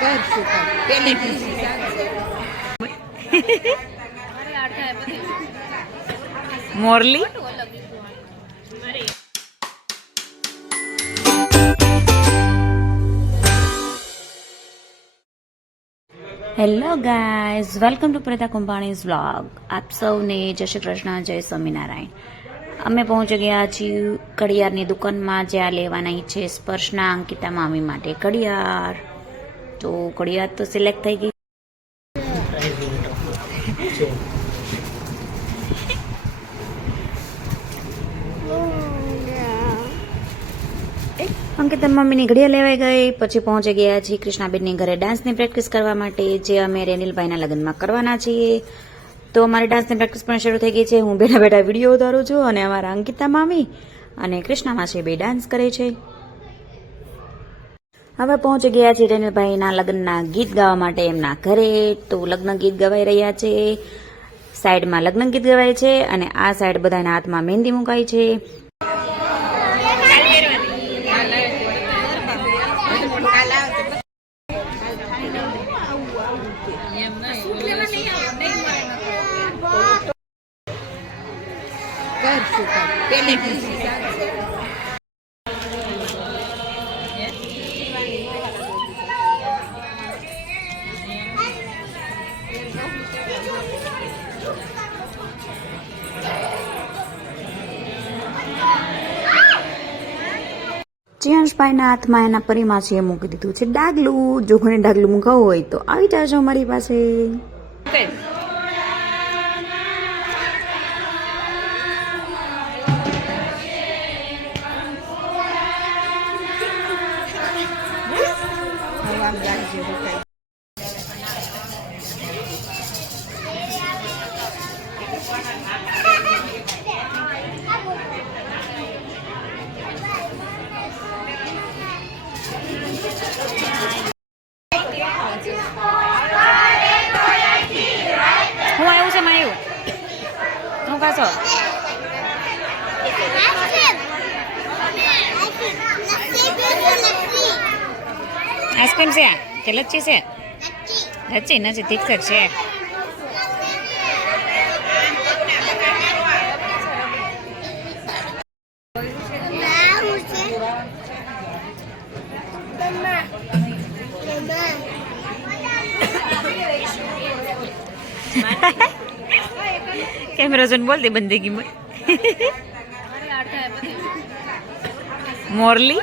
कर चुका पहले मोरली hello guys, welcome to Preta કુંભાણીઝ વ્લોગ. આપ સૌને જય શ્રી કૃષ્ણ, જય સ્વામિનારાયણ. અમે પહોંચી ગયા છીએ ઘડિયાળની દુકાનમાં, જ્યાં લેવાના છે સ્પર્શના અંકિતા મામી માટે ઘડિયાળ. તો ઘડિયાળ તો સિલેક્ટ થઈ ગઈ. અંકિતા મમ્મીની ઘડિયાળ લેવાઈ ગઈ. પછી પહોંચી ગયા છીએ કૃષ્ણાબેનની ઘરે ડાન્સની પ્રેક્ટિસ કરવા માટે, જે અમે રેનિલભાઈના લગ્નમાં કરવાના છીએ. તો અમારી ડાન્સની પ્રેક્ટિસ પણ શરૂ થઈ ગઈ છે. હું બેઠા બેઠા વિડીયો ઉતારું છું અને અમારા અંકિતા મામી અને કૃષ્ણામાં છે બે ડાન્સ કરે છે. હવે પહોંચી ગયા છીએ રેનિલભાઈના લગ્નના ગીત ગાવા માટે એમના ઘરે. તો લગ્ન ગીત ગવાઈ રહ્યા છે. સાઈડમાં લગ્ન ગીત ગવાય છે અને આ સાઈડ બધાના હાથમાં મહેંદી મુકાઈ છે. कर चुका पहले ચિયાંશભાઈના હાથમાં એના પરિમાછીએ મૂકી દીધું છે ડાગલું. જો કોઈને ડાગલું મુકાવવું હોય તો આવી જાજો મારી પાસે. હું આવ્યું છે માયું? શું ખાશો? આઈસ્ક્રીમ છે કે લચ્છી છે? લચ્છી નથી, તીખર છે. कैमरा जोन बोल दे बंदे की मोरली